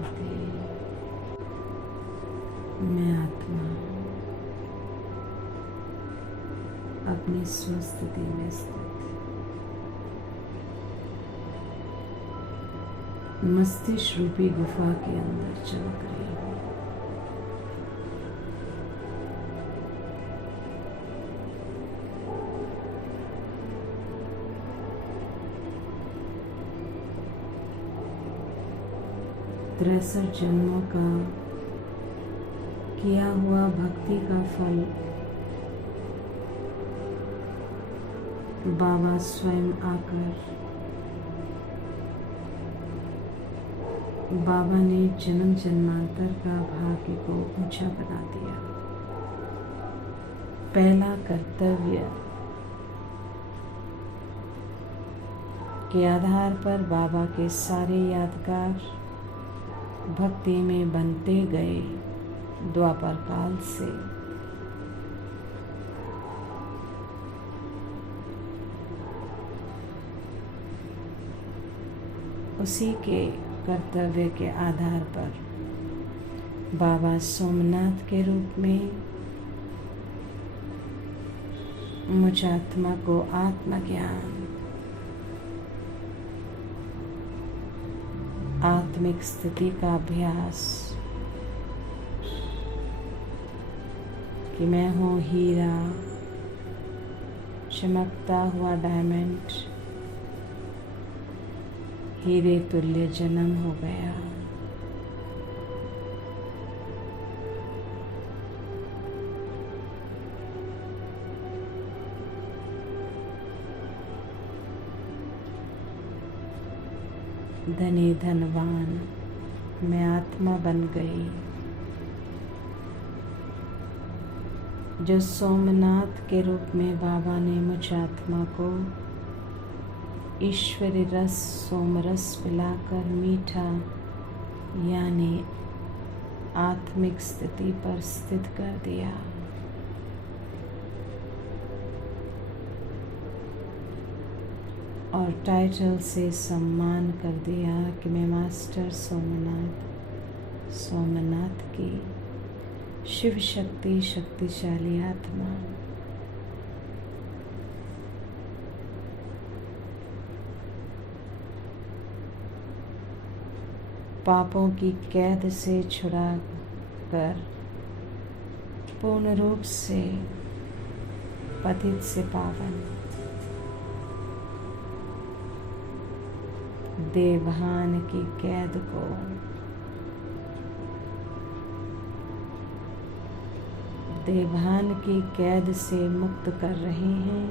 राधे। मैं आत्मा अपनी स्वस्थिति में स्थित मस्तिष्क रूपी गुफा के अंदर चमक रही हूँ। तिरसठ जन्मों का किया हुआ भक्ति का फल बाबा स्वयं आकर बाबा ने जन्म जन्मांतर का भाग्य को ऊंचा बना दिया। पहला कर्तव्य के आधार पर बाबा के सारे यादगार भक्ति में बनते गए द्वापर काल से। उसी के कर्तव्य के आधार पर बाबा सोमनाथ के रूप में मुझ आत्मा को आत्मज्ञान, आत्मिक स्थिति का अभ्यास कि मैं हूँ हीरा, चमकता हुआ डायमंड, हीरे तुल्य जन्म हो गया। धनी धनवान मैं आत्मा बन गई, जो सोमनाथ के रूप में बाबा ने मुझ आत्मा को ईश्वरी रस सोमरस पिलाकर मीठा यानी आत्मिक स्थिति पर स्थित कर दिया। और टाइटल से सम्मान कर दिया कि मैं मास्टर सोमनाथ की शिव शक्ति शक्तिशाली आत्मा। पापों की कैद से छुड़ा कर पूर्ण रूप से पतित से पावन देवभान की कैद को देवभान की कैद से मुक्त कर रहे हैं।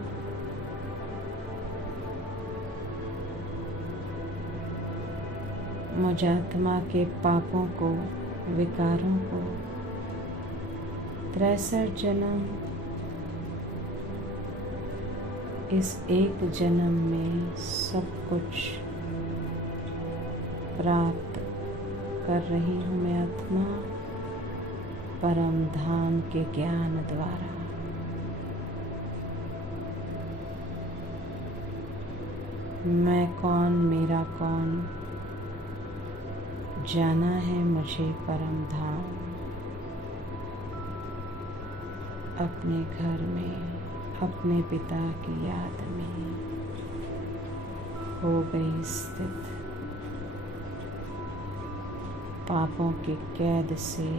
मुझ आत्मा के पापों को, विकारों को 63 जन्म इस एक जन्म में सब कुछ प्राप्त कर रही हूँ मैं आत्मा परम धाम के ज्ञान द्वारा। मैं कौन, मेरा कौन, जाना है मुझे परम धाम। अपने घर में अपने पिता की याद में हो गई स्थित, पापों की कैद से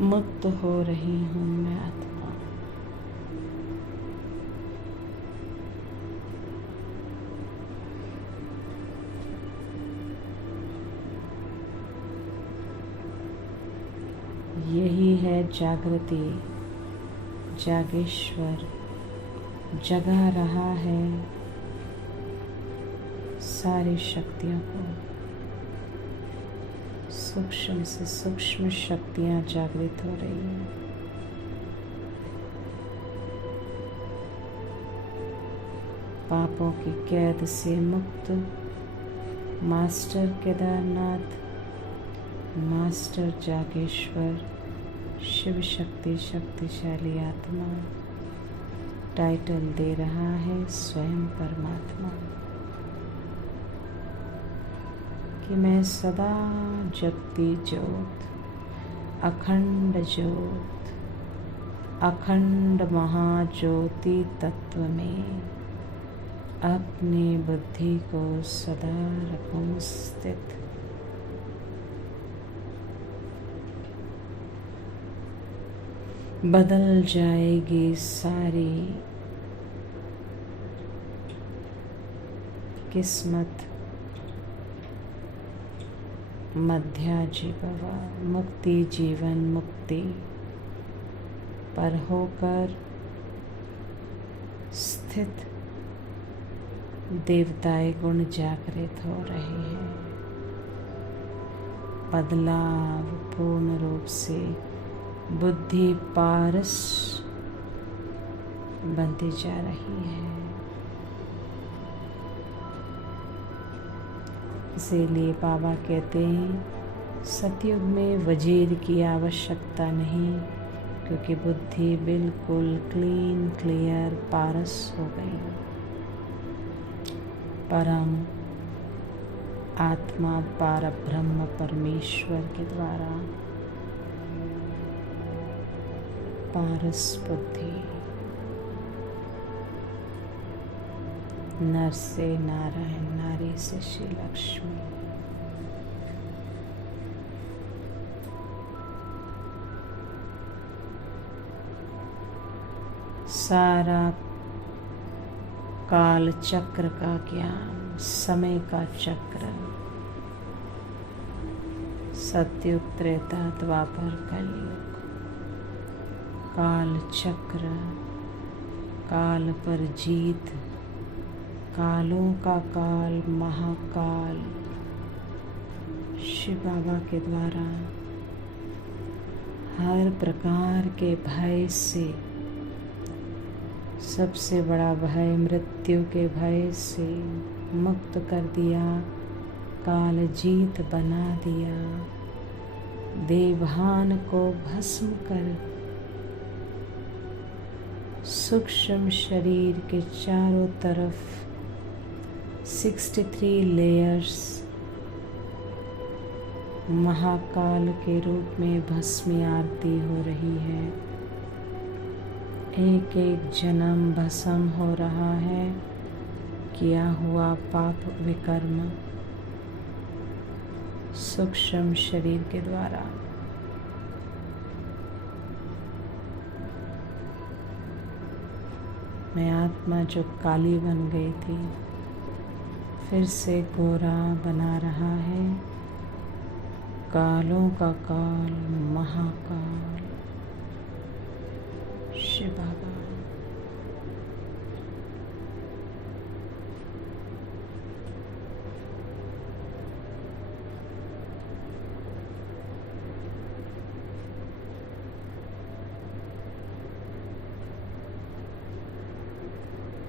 मुक्त हो रही हूँ मैं आत्मा। यही है जागृति, जागेश्वर जगा रहा है सारी शक्तियों को। सूक्ष्म से सूक्ष्म शक्तियां जागृत हो रही हैं। पापों की कैद से मुक्त मास्टर केदारनाथ, मास्टर जागेश्वर शिव शक्ति शक्तिशाली आत्मा टाइटल दे रहा है स्वयं परमात्मा। कि मैं सदा जगती ज्योत, अखंड ज्योत, अखंड महाज्योति तत्व में अपनी बुद्धि को सदा रखूं स्थित। बदल जाएगी सारी किस्मत, मध्याजीभवा, मुक्ति जीवन मुक्ति पर होकर स्थित देवताएं गुण जागृत हो रहे हैं। बदलाव पूर्ण रूप से बुद्धि पारस बनती जा रही है। इसीलिए बाबा कहते हैं सतयुग में वजीर की आवश्यकता नहीं, क्योंकि बुद्धि बिल्कुल क्लीन क्लियर पारस हो गई। परम आत्मा पारब्रह्म परमेश्वर के द्वारा पारस बुद्धि, नर से नारायण, नारी से श्री लक्ष्मी। सारा काल चक्र का ज्ञान, समय का चक्र, सतयुग त्रेता द्वापर कलयुग, काल चक्र, काल पर जीत, कालों का काल महाकाल शिव बाबा के द्वारा हर प्रकार के भय से, सबसे बड़ा भय मृत्यु के भय से मुक्त कर दिया, काल जीत बना दिया, देवभान को भस्म कर सूक्ष्म शरीर के चारों तरफ 63 लेयर्स महाकाल के रूप में भस्मी आरती हो रही है। एक एक जन्म भस्म हो रहा है, किया हुआ पाप विकर्म सूक्ष्म शरीर के द्वारा। मैं आत्मा जो काली बन गई थी फिर से गोरा बना रहा है, कालों का काल महाकाल शिव बाबा।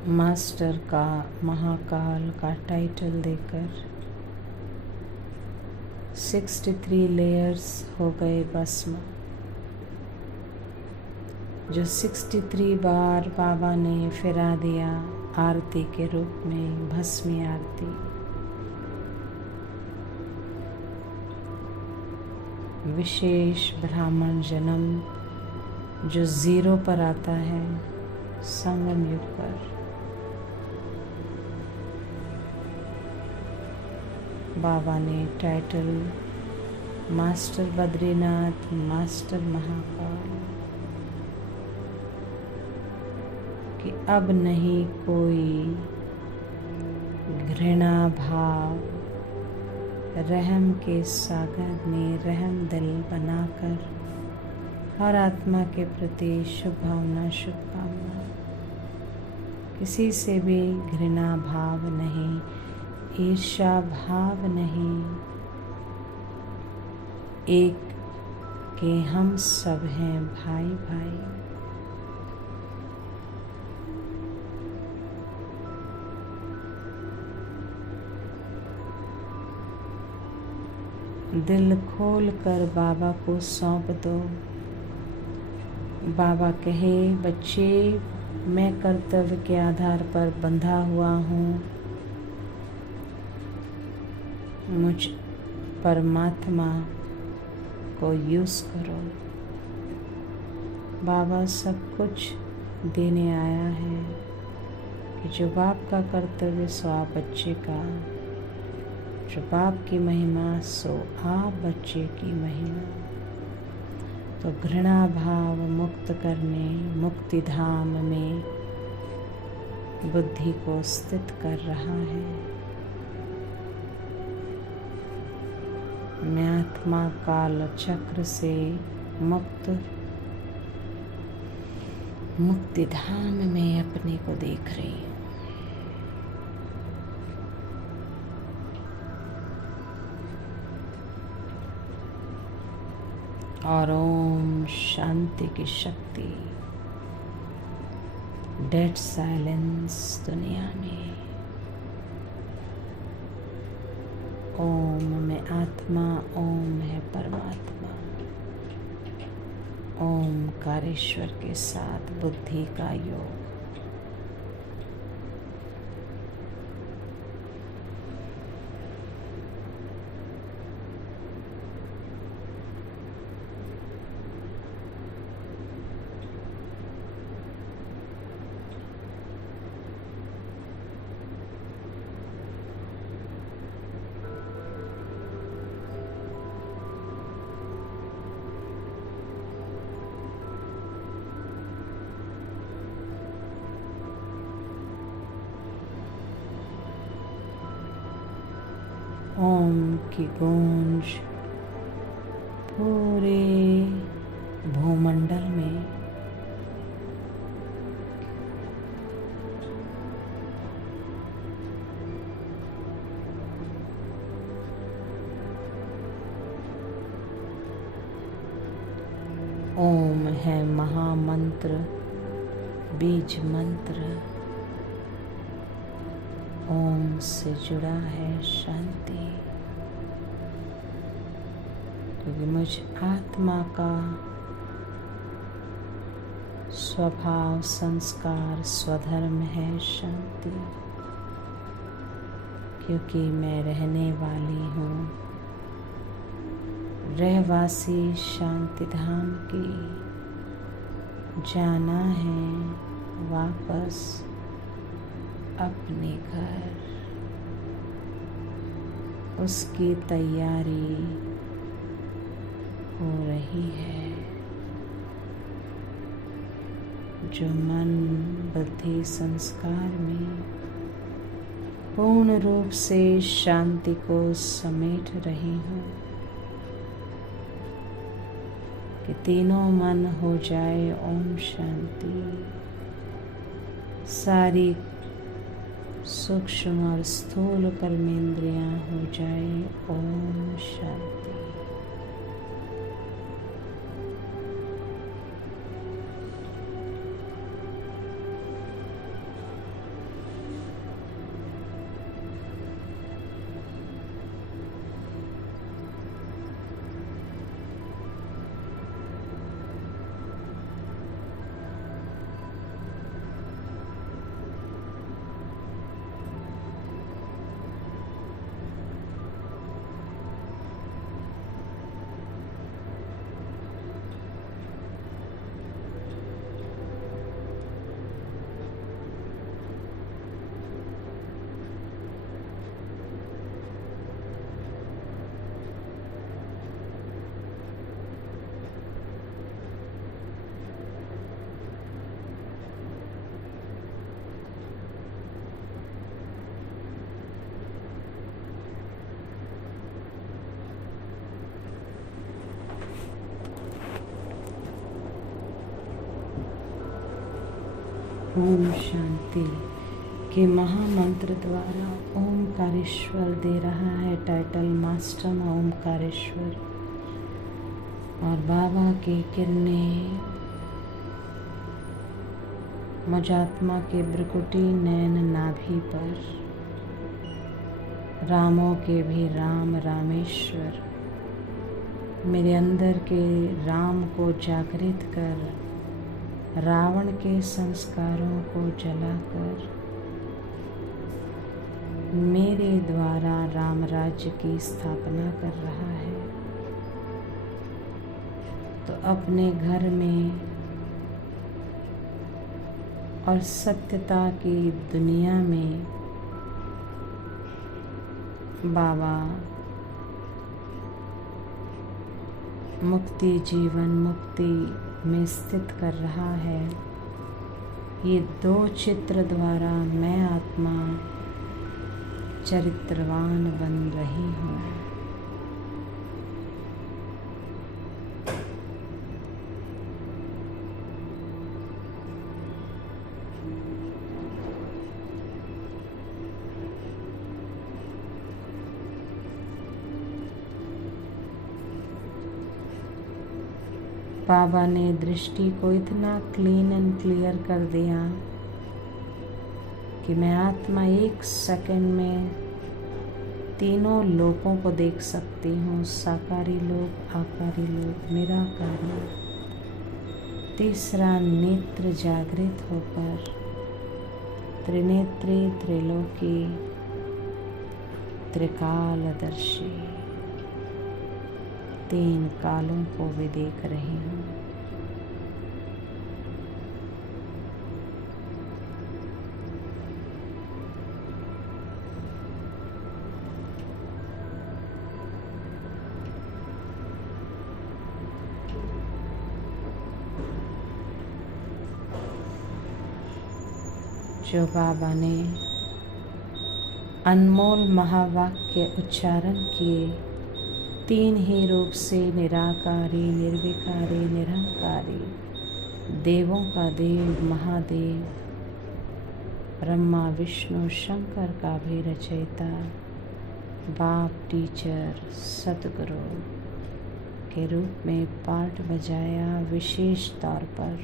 मास्टर का महाकाल का टाइटल देकर 63 लेयर्स हो गए भस्म, जो 63 बार बाबा ने फिरा दिया आरती के रूप में, भस्मी आरती। विशेष ब्राह्मण जन्म जो 0 पर आता है संगम युग पर, बाबा ने title master Badrinath, master Mahakal कि अब नहीं कोई घृणा भाव, रहम के सागर में रहम दिल बनाकर हर आत्मा के प्रति शुभ भावना, शुभकामना, किसी से भी घृणा भाव नहीं, ईर्ष्या भाव नहीं, एक के हम सब हैं भाई भाई। दिल खोल कर बाबा को सौंप दो। बाबा कहे बच्चे मैं कर्तव्य के आधार पर बंधा हुआ हूँ, मुझ परमात्मा को यूज़ करो। बाबा सब कुछ देने आया है कि जो बाप का कर्तव्य सो आप बच्चे का, जो बाप की महिमा सो आप बच्चे की महिमा। तो घृणा भाव मुक्त करने मुक्ति धाम में बुद्धि को स्थित कर रहा है। मैं आत्मा काल चक्र से मुक्त मुक्ति धाम में अपने को देख रही हूँ। और ओम शांति की शक्ति, डेड साइलेंस दुनिया में। ओम में आत्मा, ओम है परमात्मा। ओमकारेश्वर के साथ बुद्धि का योग। ओम की गूंज पूरे भूमंडल में ओम है महामंत्र, बीज मंत्र। ओम से जुड़ा है शांति, क्योंकि मुझ आत्मा का स्वभाव, संस्कार, स्वधर्म है शांति। क्योंकि मैं रहने वाली हूँ रहवासी शांति धाम की, जाना है वापस अपने घर। उसकी तैयारी हो रही है। जो मन, बुद्धि, संस्कार में पूर्ण रूप से शांति को समेट रही हूँ कि तीनों मन हो जाए ओम शांति। सारी सूक्ष्म और स्थूल कर्मेंद्रियां हो जाए ओम शांति। ओम शांति के महामंत्र द्वारा ओमकारेश्वर दे रहा है टाइटल मास्टर ओमकारेश्वर। और बाबा की किरणें मुझात्मा के ब्रकुटी नैन नाभि पर, रामों के भी राम रामेश्वर, मेरे अंदर के राम को जागृत कर रावण के संस्कारों को जलाकर मेरे द्वारा राम राज्य की स्थापना कर रहा है। तो अपने घर में और सत्यता की दुनिया में बाबा मुक्ति जीवन मुक्ति में स्थित कर रहा है। ये 2 चित्र द्वारा मैं आत्मा चरित्रवान बन रही हूँ। बाबा ने दृष्टि को इतना क्लीन एंड क्लियर कर दिया कि मैं आत्मा 1 सेकंड में तीनों लोकों को देख सकती हूँ, साकारी लोक, आकारी लोक, निराकारी। तीसरा नेत्र जागृत होकर त्रिनेत्री, त्रिलोकी, त्रिकालदर्शी 3 कालों को भी देख रही हूँ। जो बाबा ने अनमोल महावाक्य उच्चारण किए, 3 ही रूप से निराकारी, निर्विकारी, निरंकारी, देवों का देव महादेव, ब्रह्मा विष्णु शंकर का भी रचयिता, बाप टीचर सतगुरु के रूप में पाठ बजाया। विशेष तौर पर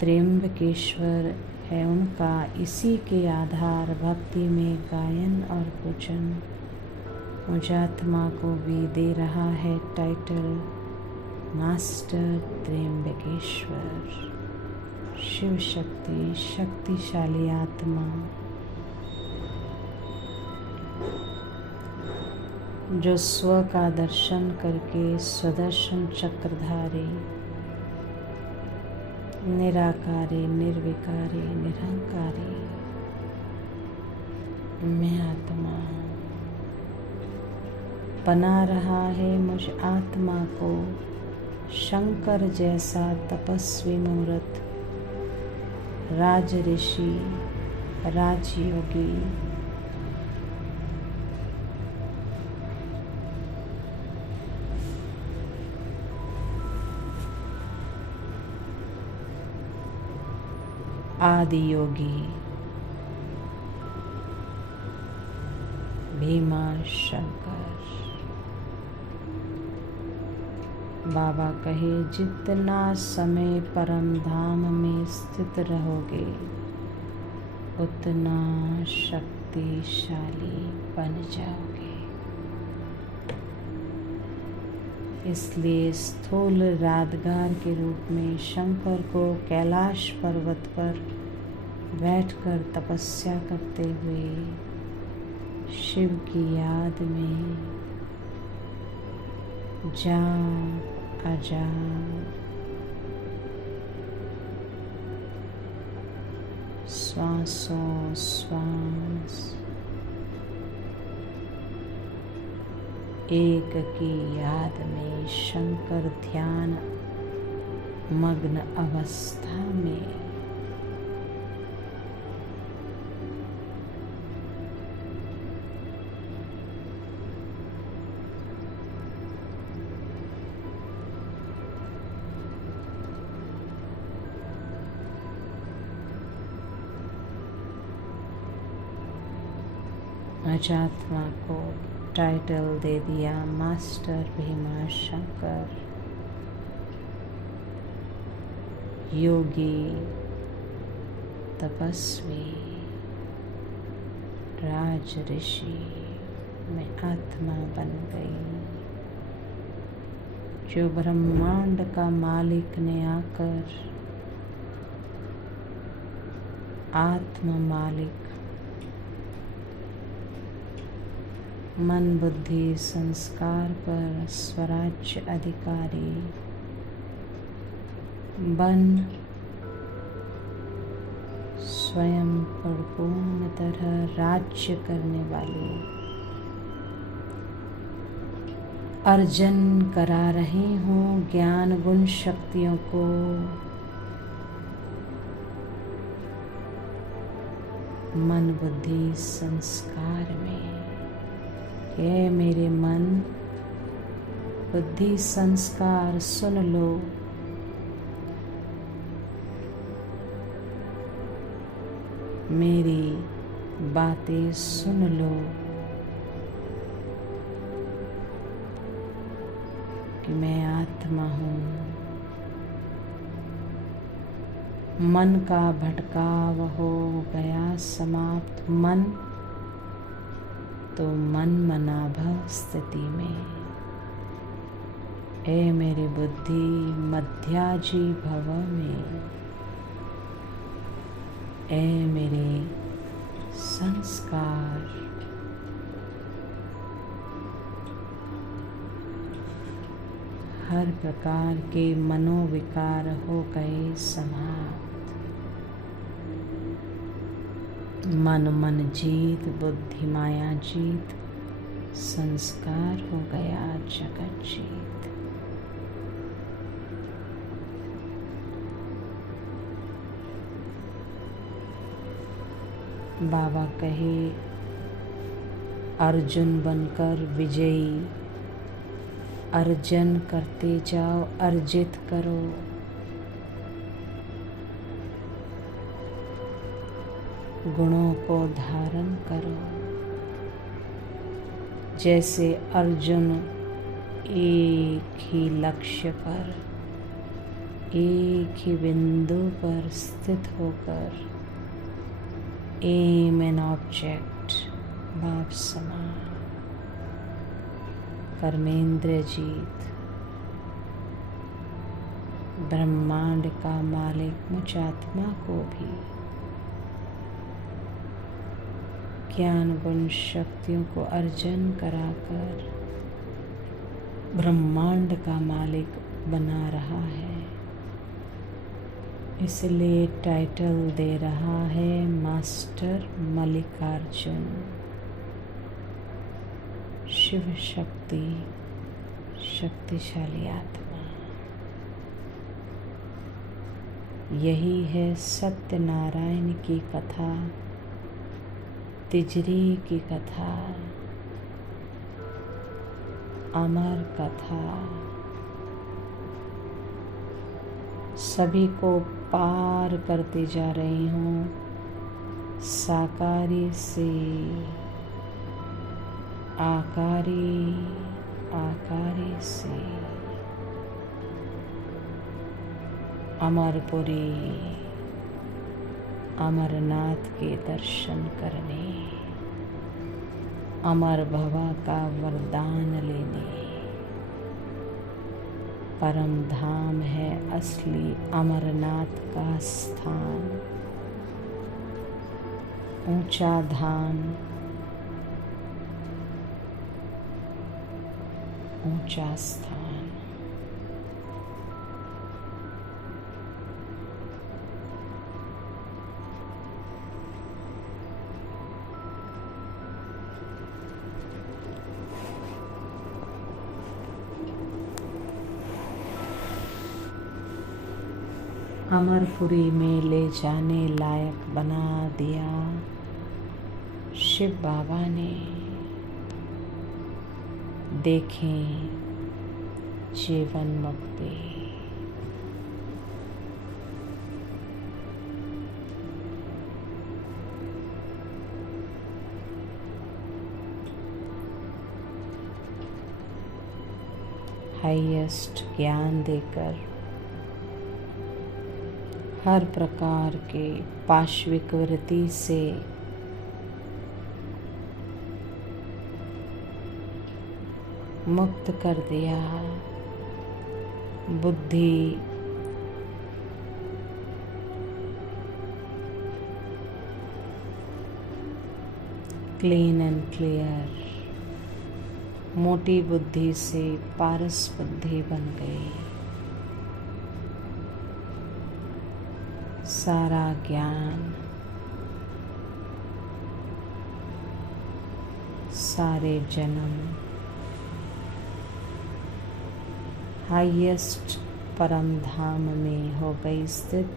त्र्यंबकेश्वर है उनका, इसी के आधार भक्ति में गायन और पूजन मुझ आत्मा को भी दे रहा है टाइटल मास्टर त्र्यंबकेश्वर। शिव शक्ति, शक्तिशाली आत्मा जो स्व का दर्शन करके स्वदर्शन चक्रधारी, निराकारी, निर्विकारी, निरंकारी मैं आत्मा बना रहा है। मुझ आत्मा को शंकर जैसा तपस्वी मूर्त, राज ऋषि, राजयोगी, आदि योगी, भीमा शंकर। बाबा कहे जितना समय परम धाम में स्थित रहोगे उतना शक्तिशाली बन जाओगे। इसलिए स्थूल राजगार के रूप में शंकर को कैलाश पर्वत पर बैठकर तपस्या करते हुए शिव की याद में जाप अजाप श्वासों श्वास एक की याद में शंकर ध्यान मग्न अवस्था में अजात्मा को टाइटल दे दिया मास्टर भीमा शंकर, योगी, तपस्वी, राज ऋषि में आत्मा बन गई। जो ब्रह्मांड का मालिक ने आकर आत्मा मालिक मन बुद्धि संस्कार पर स्वराज्य अधिकारी बन स्वयं पर पूर्ण तरह राज्य करने वाले अर्जन करा रही हूँ ज्ञान गुण शक्तियों को मन बुद्धि संस्कार में। ये मेरे मन बुद्धि संस्कार सुन लो, मेरी बातें सुन लो कि मैं आत्मा हूँ। मन का भटकाव हो गया समाप्त, मन तो मन मनाभव स्थिति में। ए मेरी बुद्धि मध्याजी भव में, ए मेरे संस्कार हर प्रकार के मनोविकार हो गए समाप्त। मन मन जीत, बुद्धि माया जीत, संस्कार हो गया जगत जीत। बाबा कहे अर्जुन बनकर विजयी अर्जन करते जाओ, अर्जित करो। गुणों को धारण करो। जैसे अर्जुन एक ही लक्ष्य पर, एक ही बिंदु पर स्थित होकर एम एन ऑब्जेक्ट भाव समान कर्मेंद्र जीत ब्रह्मांड का मालिक मुझ आत्मा को भी ज्ञान गुण शक्तियों को अर्जन कराकर ब्रह्मांड का मालिक बना रहा है। इसलिए टाइटल दे रहा है मास्टर मल्लिकार्जुन, शिव शक्ति, शक्तिशाली आत्मा। यही है सत्यनारायण की कथा, तिजरी की कथा, अमर कथा। सभी को पार करते जा रही हूँ, साकारी से आकारी, आकारी से अमरपुरी, अमरनाथ के दर्शन करने, अमर भवा का वरदान लेने। परम धाम है असली अमरनाथ का स्थान, ऊंचा धाम, ऊंचा स्थान। अमरपुरी में ले जाने लायक बना दिया शिव बाबा ने। देखें जीवन मुक्ति। हाईएस्ट ज्ञान देकर हर प्रकार के पाश्विक वृत्ति से मुक्त कर दिया। बुद्धि क्लीन एंड क्लियर, मोटी बुद्धि से पारस बुद्धि बन गई। सारा ज्ञान, सारे जन्म हाईएस्ट परम धाम में हो गई स्थित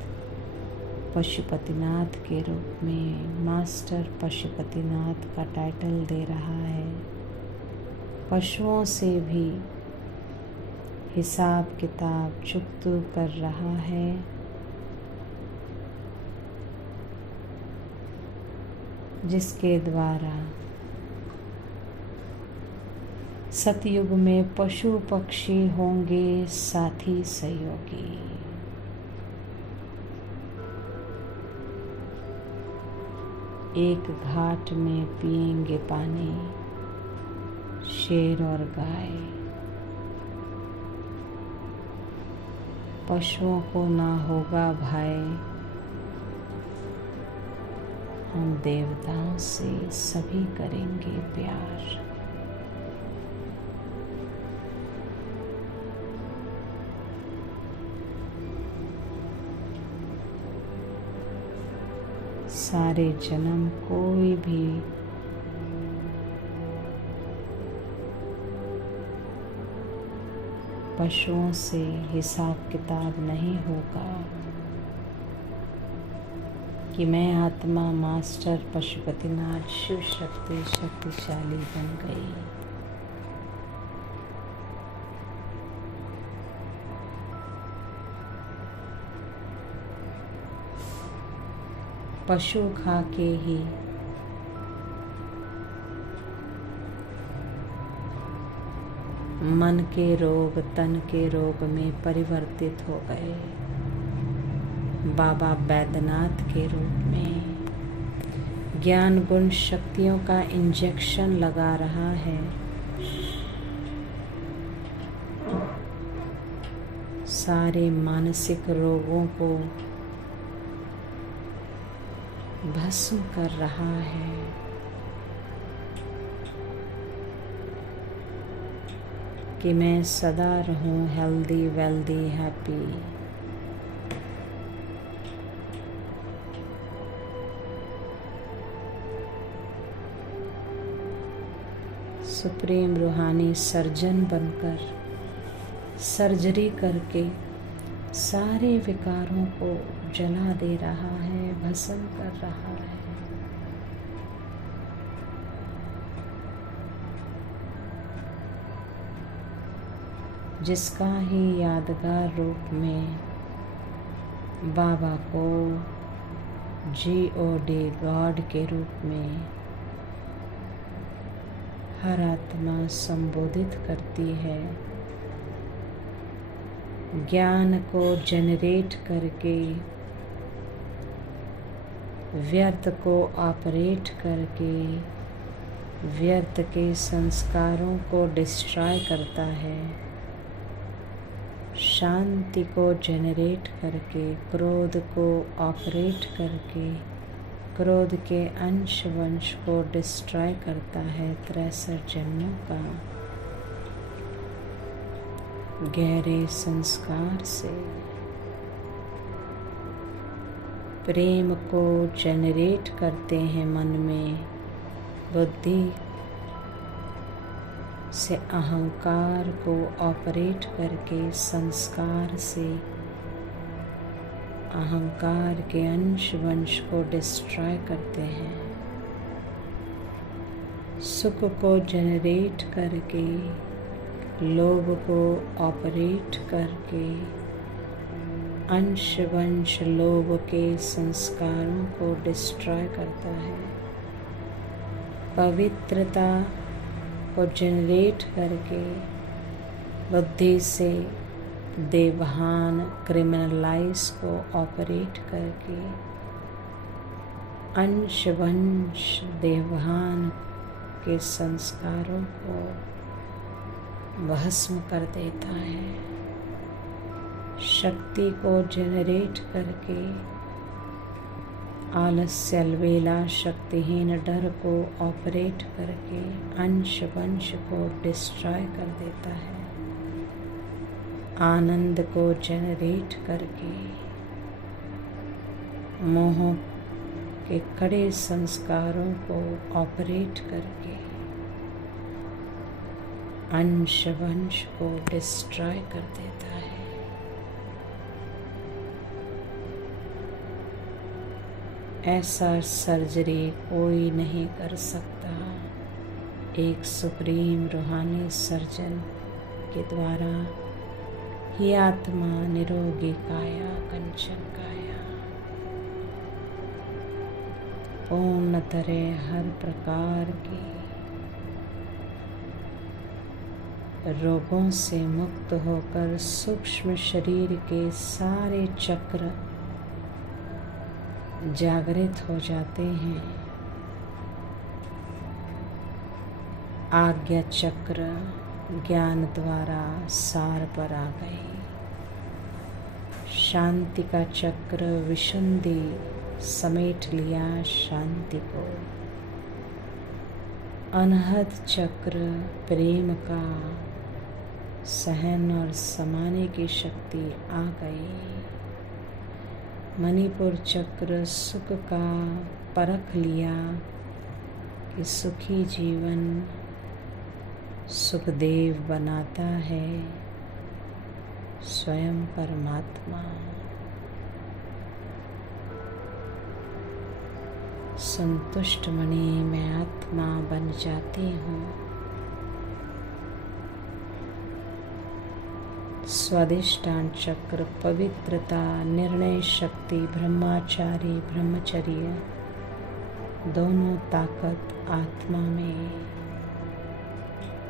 पशुपतिनाथ के रूप में। मास्टर पशुपतिनाथ का टाइटल दे रहा है। पशुओं से भी हिसाब किताब चुकता कर रहा है। जिसके द्वारा सतयुग में पशु पक्षी होंगे साथी सहयोगी। एक घाट में पिएंगे पानी शेर और गाय। पशुओं को ना होगा भय, हम देवताओं से सभी करेंगे प्यार। सारे जन्म कोई भी पशुओं से हिसाब किताब नहीं होगा कि मैं आत्मा मास्टर पशुपतिनाथ शिव शक्ति शक्तिशाली बन गई। पशु खा के ही मन के रोग तन के रोग में परिवर्तित हो गए। बाबा बैद्यनाथ के रूप में ज्ञान गुण शक्तियों का इंजेक्शन लगा रहा है। सारे मानसिक रोगों को भस्म कर रहा है। कि मैं सदा रहूं हेल्दी वेल्दी हैप्पी। सुप्रीम रूहानी सर्जन बनकर सर्जरी करके सारे विकारों को जला दे रहा है, भस्म कर रहा है। जिसका ही यादगार रूप में बाबा को GOD गॉड के रूप में हर आत्मा संबोधित करती है। ज्ञान को जनरेट करके व्यर्थ को ऑपरेट करके व्यर्थ के संस्कारों को डिस्ट्रॉय करता है। शांति को जनरेट करके क्रोध को ऑपरेट करके क्रोध के अंश वंश को डिस्ट्रॉय करता है। 63 जन्मों का गहरे संस्कार से प्रेम को जनरेट करते हैं। मन में बुद्धि से अहंकार को ऑपरेट करके संस्कार से अहंकार के अंश वंश को डिस्ट्रॉय करते हैं। सुख को जनरेट करके लोभ को ऑपरेट करके अंश वंश लोभ के संस्कारों को डिस्ट्रॉय करता है। पवित्रता को जनरेट करके बुद्धि से देवहान क्रिमिनलाइज को ऑपरेट करके अंश वंश देवहान के संस्कारों को भस्म कर देता है। शक्ति को जनरेट करके आलस्य अलबेला शक्तिहीन डर को ऑपरेट करके अंश वंश को डिस्ट्रॉय कर देता है। आनंद को जनरेट करके मोह के कड़े संस्कारों को ऑपरेट करके अंश वंश को डिस्ट्रॉय कर देता है। ऐसा सर्जरी कोई नहीं कर सकता, एक सुप्रीम रूहानी सर्जन के द्वारा ही आत्मा निरोगी काया कंचन काया पूर्ण तरह हर प्रकार के रोगों से मुक्त होकर सूक्ष्म शरीर के सारे चक्र जागृत हो जाते हैं। आज्ञा चक्र ज्ञान द्वारा सार पर आ गई। शांति का चक्र विशुद्धि समेट लिया शांति को। अनहद चक्र प्रेम का सहन और समाने की शक्ति आ गई। मणिपुर चक्र सुख का परख लिया कि सुखी जीवन सुखदेव बनाता है स्वयं परमात्मा। संतुष्ट मणि मैं आत्मा बन जाती हूँ। स्वादिष्टान चक्र पवित्रता निर्णय शक्ति ब्रह्मचारी ब्रह्मचर्य दोनों ताकत आत्मा में।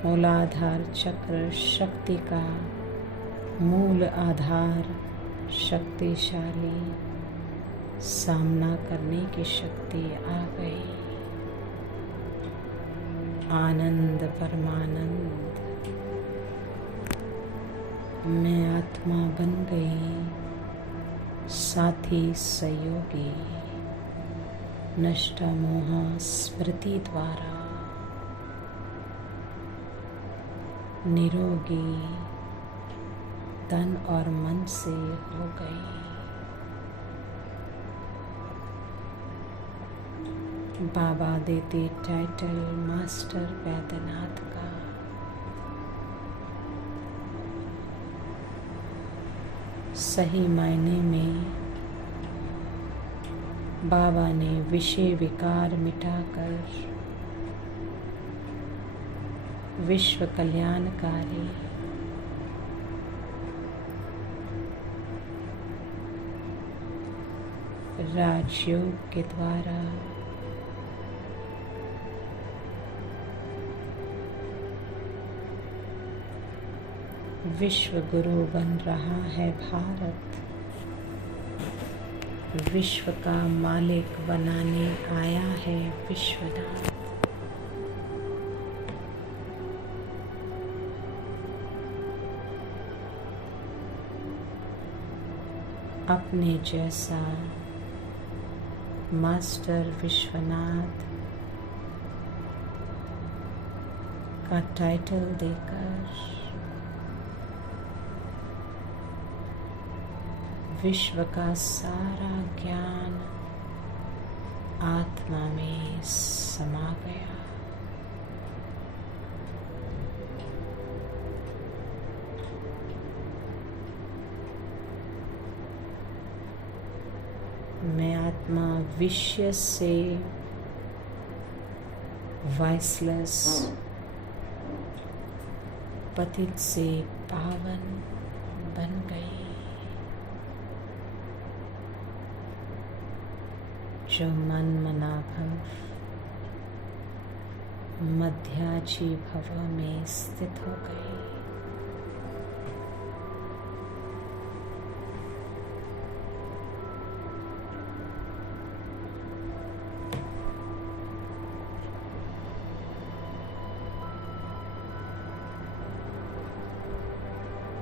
मूलाधार चक्र शक्ति का मूल आधार शक्तिशाली सामना करने की शक्ति आ गई। आनंद परमानंद मैं आत्मा बन गई, साथी सहयोगी नष्ट मोह स्मृति द्वारा निरोगी तन और मन से हो गई। बाबा देते टाइटल मास्टर वैद्यनाथ का। सही मायने में बाबा ने विषय विकार मिटाकर विश्व कल्याणकारी राजयोग के द्वारा विश्व गुरु बन रहा है भारत। विश्व का मालिक बनाने आया है विश्वनाथ। अपने जैसा मास्टर विश्वनाथ का टाइटल देकर विश्व का सारा ज्ञान आत्मा में समा गया। मैं आत्मा विषय से वाइसलेस पतित से पावन बन गई। जो मन मना भव मध्याजी भव में स्थित हो गई।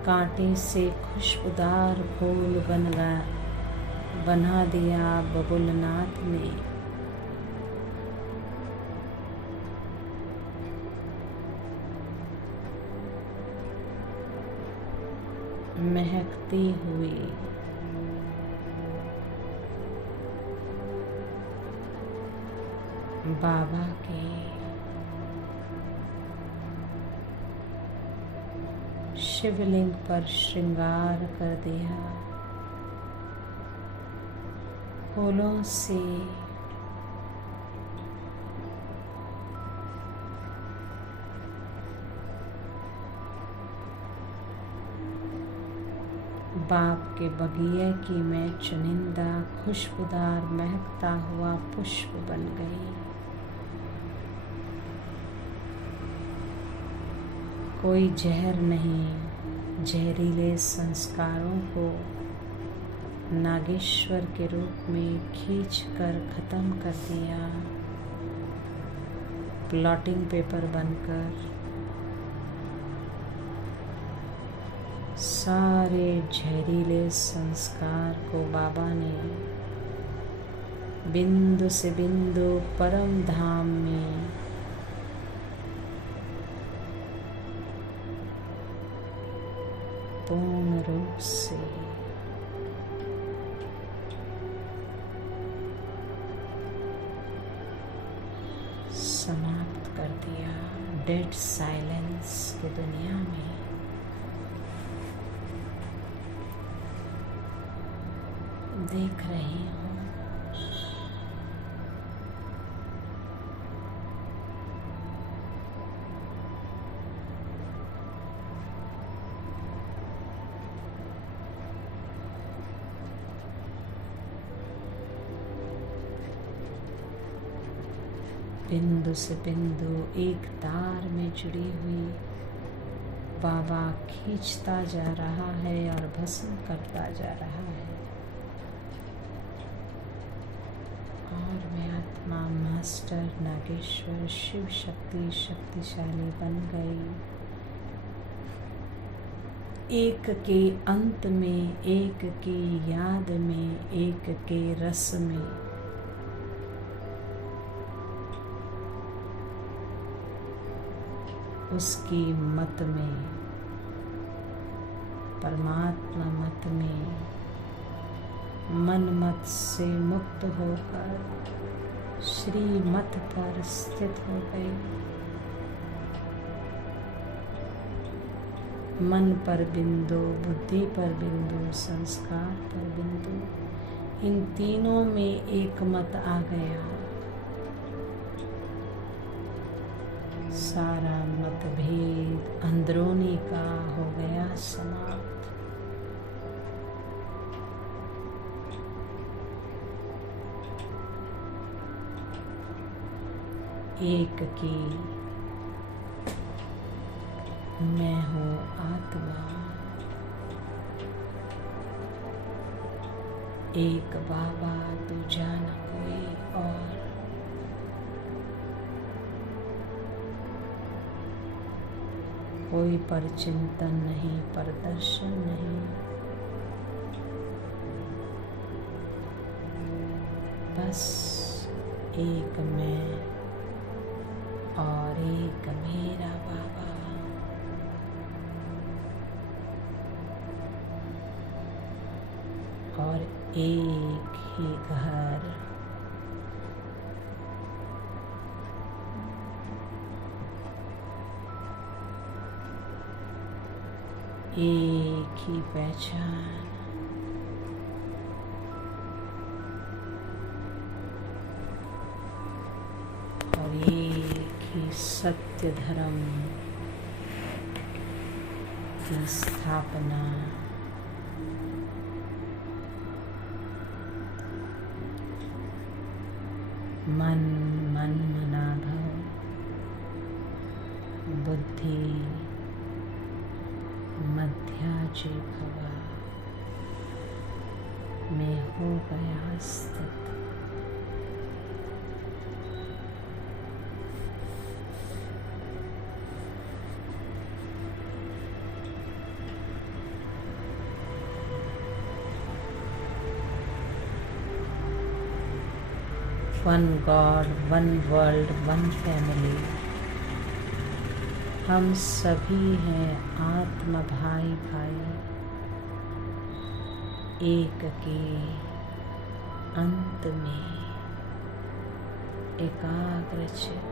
कांटे से खुशबूदार फूल बन बना दिया बबुलनाथ ने। महकती हुई बाबा के शिवलिंग पर श्रृंगार कर दिया। फूलों से बाप के बगिए की मैं चुनिंदा खुशबूदार महकता हुआ पुष्प बन गई। कोई जहर नहीं, जहरीले संस्कारों को नागेश्वर के रूप में खींचकर खत्म कर दिया। प्लॉटिंग पेपर बनकर सारे जहरीले संस्कार को बाबा ने बिंदु से बिंदु परम धाम में पूर्ण रूप से समाप्त कर दिया। डेड साइलेंस की दुनिया में देख रही हूँ बिंदु से बिंदु एक तार में जुड़ी हुई बाबा खींचता जा रहा है और भस्म करता जा रहा है। और मैं आत्मा मास्टर नागेश्वर शिव शक्ति शक्तिशाली बन गई। एक के अंत में, एक की याद में, एक के रस में उसकी मत में, परमात्मा मत में मन मत से मुक्त होकर श्री मत पर स्थित हो गई। मन पर बिंदु, बुद्धि पर बिंदु, संस्कार पर बिंदु, इन तीनों में एक मत आ गया। सारा मतभेद अंदरूनी का हो गया समाप्त। एक की मैं हूँ आत्मा, एक बाबा दूजा न कोई और। कोई पर चिंतन नहीं, प्रदर्शन नहीं, बस एक मैं और एक मेरा बाबा। और एक ही घर, एक ही पहचान, और एक ही सत्य धर्म की स्थापना। मन मन मना भव, बुद्धि मध्याजी भवा में हो गया स्थित। One God, one world, one family. हम सभी हैं आत्मा भाई भाई, एक के अंत में एकाग्रचित।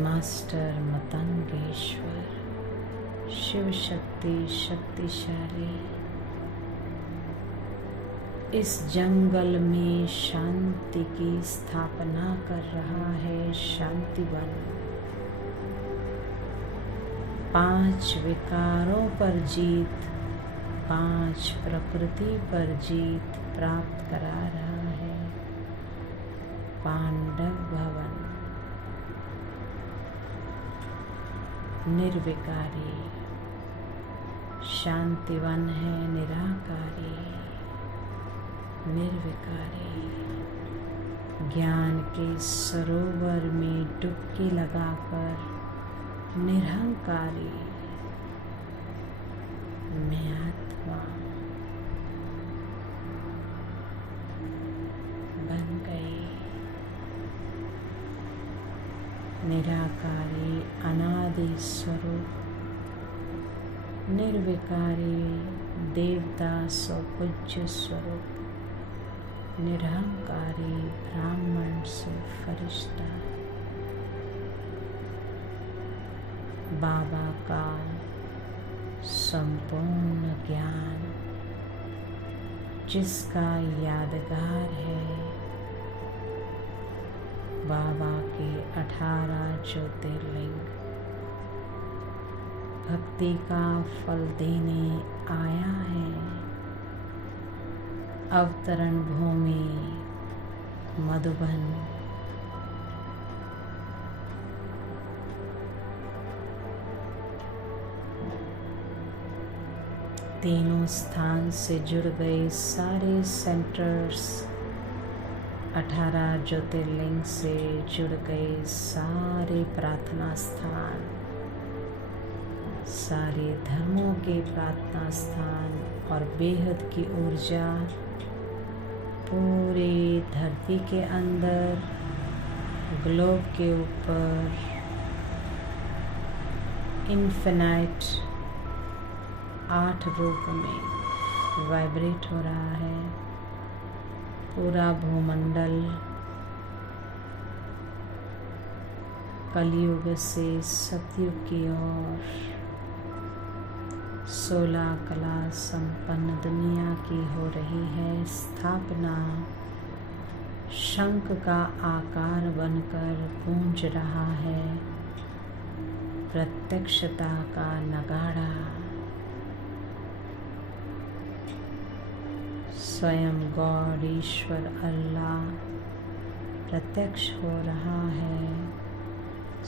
मास्टर मतंगेश्वर, शिव शक्ति शक्तिशाली, इस जंगल में शांति की स्थापना कर रहा है शांतिवन। 5 विकारों पर जीत, 5 प्रकृति पर जीत प्राप्त करा रहा है। पांडव भवन निर्विकारी, शांतिवन है निराकारी, निर्विकारी। ज्ञान के सरोवर में डुबकी लगाकर निरहंकारी, मैं आत्मा बन गई। निराकारी अनादि स्वरूप, निर्विकारी देवता स्वपूज्य स्वरूप, निरहंकारी ब्राह्मण से फरिश्ता। बाबा का संपूर्ण ज्ञान जिसका यादगार है, बाबा के 18 ज्योतिर्लिंग भक्ति का फल देने आया है। अवतरण भूमि मधुबन, तीनों स्थान से जुड़ गए सारे सेंटर्स, 18 ज्योतिर्लिंग से जुड़ गए सारे प्रार्थना स्थान, सारे धर्मों के प्रार्थना स्थान और बेहद की ऊर्जा पूरे धरती के अंदर, ग्लोब के ऊपर इन्फिनाइट 8 रूप में वाइब्रेट हो रहा है। पूरा भूमंडल कलयुग से सतयुग की ओर 16 कला संपन्न दुनिया की हो रही है स्थापना। शंख का आकार बनकर गूंज रहा है प्रत्यक्षता का नगाड़ा। स्वयं गॉड ईश्वर अल्लाह प्रत्यक्ष हो रहा है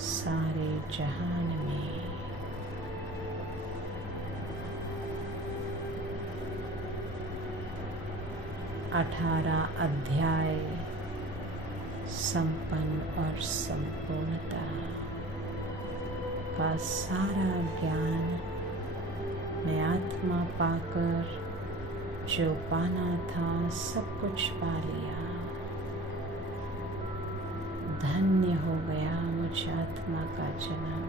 सारे जहान में। अठारह अध्याय संपन्न और संपूर्णता का सारा ज्ञान मैं आत्मा पाकर जो पाना था सब कुछ पा लिया। धन्य हो गया मुझ आत्मा का जन्म।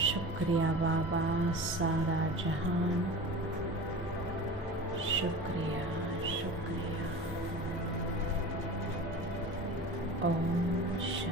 शुक्रिया बाबा, सारा जहान शुक्रिया शुक्रिया। ओम शांति।